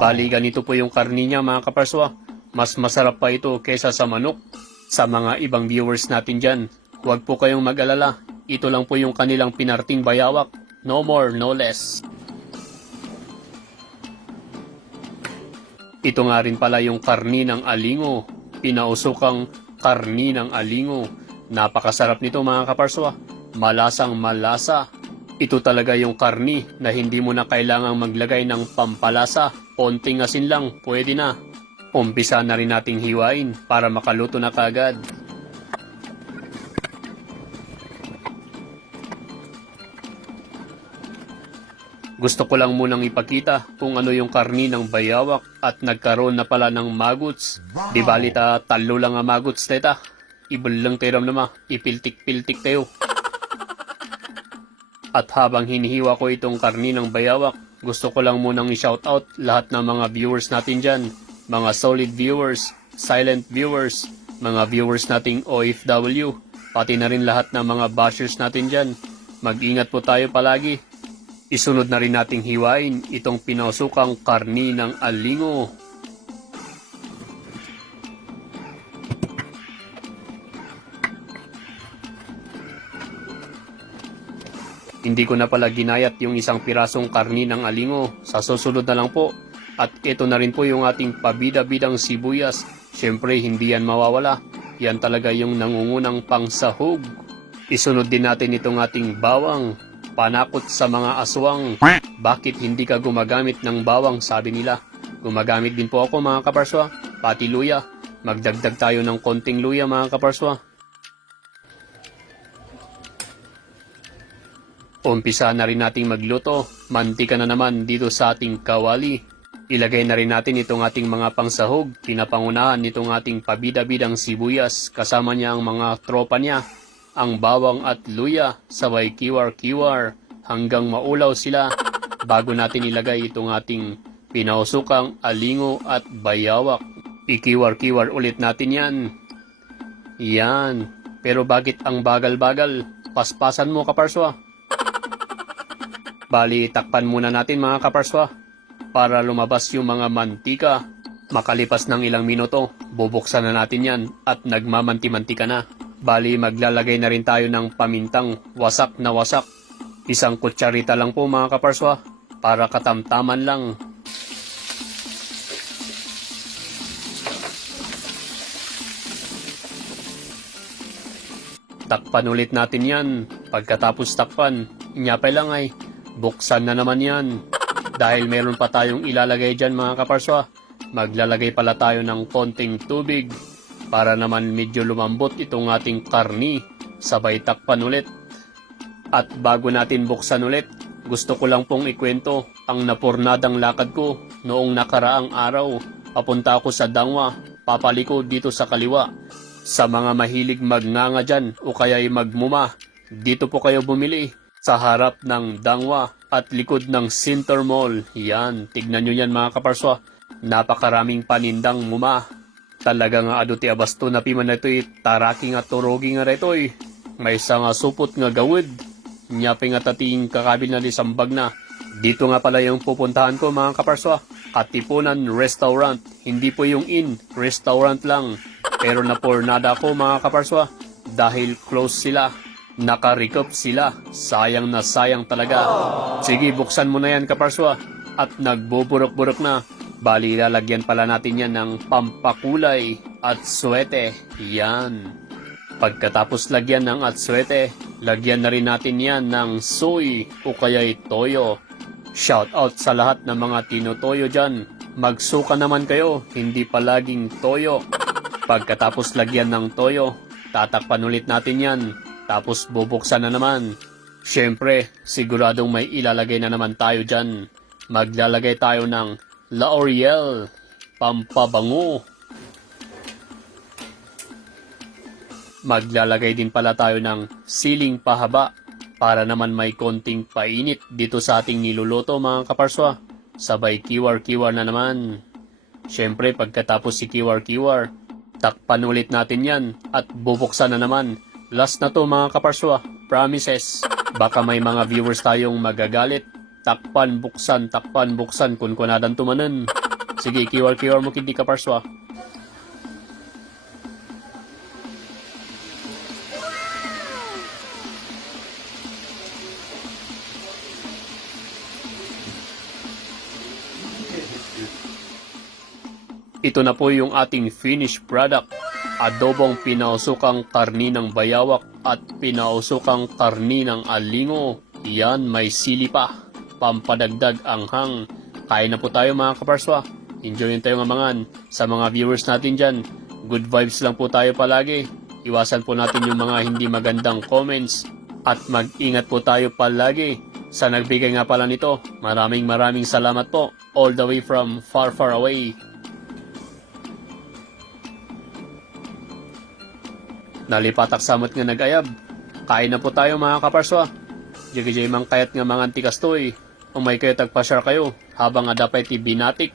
Bali ganito po yung karni niya mga kaparswa. Mas masarap pa ito kesa sa manok. Sa mga ibang viewers natin dyan, huwag po kayong mag-alala. Ito lang po yung kanilang pinarting bayawak. No more, no less. Ito nga rin pala yung karni ng alingo. Pinausokang karni ng alingo. Napakasarap nito mga kaparswa. Malasang malasa. Ito talaga yung karni na hindi mo na kailangang maglagay ng pampalasa. Konting asin lang, pwede na. Umpisa na rin nating hiwain para makaluto na kagad. Gusto ko lang munang ipakita kung ano yung karni ng bayawak at nagkaroon na pala ng maggots. Di balita talo lang ang maggots teta. Ibal lang tayo naman, ipiltik-piltik tayo. At habang hinihiwa ko itong karni ng bayawak, gusto ko lang munang i-shoutout lahat ng mga viewers natin dyan. Mga solid viewers, silent viewers, mga viewers nating OFW, pati na rin lahat ng mga bashers natin dyan. Mag-ingat po tayo palagi. Isunod na rin nating hiwain itong pinausukang karni ng alingo. Hindi ko na pala ginayat yung isang pirasong karni ng alingo. Sa susunod na lang po. At ito na rin po yung ating pabida-bidang sibuyas. Siyempre hindi yan mawawala. Yan talaga yung nangungunang pangsahog. Isunod din natin itong ating bawang. Panakot sa mga aswang. Bakit hindi ka gumagamit ng bawang, sabi nila. Gumagamit din po ako mga kaparswa. Pati luya. Magdagdag tayo ng konting luya mga kaparswa. Umpisa na rin nating magluto. Mantika na naman dito sa ating kawali. Ilagay na rin natin itong ating mga pangsahog. Pinapangunahan nitong ating pabida-bidang sibuyas. Kasama niya ang mga tropa niya. Ang bawang at luya. Sabay kiwar-kiwar. Hanggang maulaw sila. Bago natin ilagay itong ating pinausukang alingo at bayawak. Ikiwar-kiwar ulit natin yan. Yan. Pero bakit ang bagal-bagal? Paspasan mo kaparswa. Bali, takpan muna natin mga kaparswa para lumabas yung mga mantika. Makalipas ng ilang minuto, bubuksan na natin yan at nagmamanti-mantika na. Bali, maglalagay na rin tayo ng pamintang wasak na wasak. Isang kutsarita lang po mga kaparswa para katamtaman lang. Takpan ulit natin yan. Pagkatapos takpan, inyapay lang ay buksan na naman yan. Dahil meron pa tayong ilalagay dyan mga kaparswa, maglalagay pala tayo ng konting tubig para naman medyo lumambot itong ating karni. Sabay takpan ulit. At bago natin buksan ulit, gusto ko lang pong ikwento ang napurnadang lakad ko noong nakaraang araw. Papunta ako sa Dangwa, papaliko dito sa kaliwa. Sa mga mahilig magnganga dyan o kaya'y magmuma, dito po kayo bumili. Sa harap ng Dangwa at likod ng Center Mall. Yan, tignan nyo yan mga kaparswa. Napakaraming panindang muma. Talaga nga aduti abasto na piman na ito'y taraki nga turogi nga reto'y. May isa nga supot nga gawid. Nyapi nga tating kakabil na lisambag na. Dito nga pala yung pupuntahan ko mga kaparswa. Katipunan Restaurant. Hindi po yung inn, restaurant lang. Pero napornada ko mga kaparswa. Dahil close sila. Nakarecoup sila. Sayang na sayang talaga. Sige, buksan mo na yan kaparswa. At nagbuburok-burok na. Bali, lalagyan pala natin yan ng pampakulay at swete. Yan. Pagkatapos lagyan ng at swete, lagyan na rin natin yan ng soy o kaya'y toyo. Shout out sa lahat ng mga tinutoyo dyan. Magsuka naman kayo, hindi palaging toyo. Pagkatapos lagyan ng toyo, tatakpan ulit natin yan. Tapos bubuksan na naman. Siyempre, siguradong may ilalagay na naman tayo dyan. Maglalagay tayo ng L'Oreal, pampabango. Maglalagay din pala tayo ng siling pahaba para naman may konting painit dito sa ating niluluto mga kaparswa. Sabay kiwar-kiwar na naman. Siyempre, pagkatapos si kiwar-kiwar, takpan ulit natin yan at bubuksan na naman. Last na to mga kaparswa, promises. Baka may mga viewers tayong magagalit. takpan, buksan, kun kunadan tumanen. Sige, kiwar mo kindi kaparswa. Ito na po yung ating finished product. Adobong pinausukang karni ng bayawak at pinausukang karni ng alingo. Yan, may sili pa. Pampadagdag anghang. Kain na po tayo mga kaparswa. Enjoyin tayong amangan. Sa mga viewers natin dyan, good vibes lang po tayo palagi. Iwasan po natin yung mga hindi magandang comments. At mag-ingat po tayo palagi. Sa nagbigay nga pala nito, maraming salamat po. All the way from far away. Nalipatak samot nga nagayab. Kain na po tayo mga kaparswa. Jigijay mang kayat nga mga antikas to eh. Umay kayo tagpasyar kayo habang nga dapat ibinatik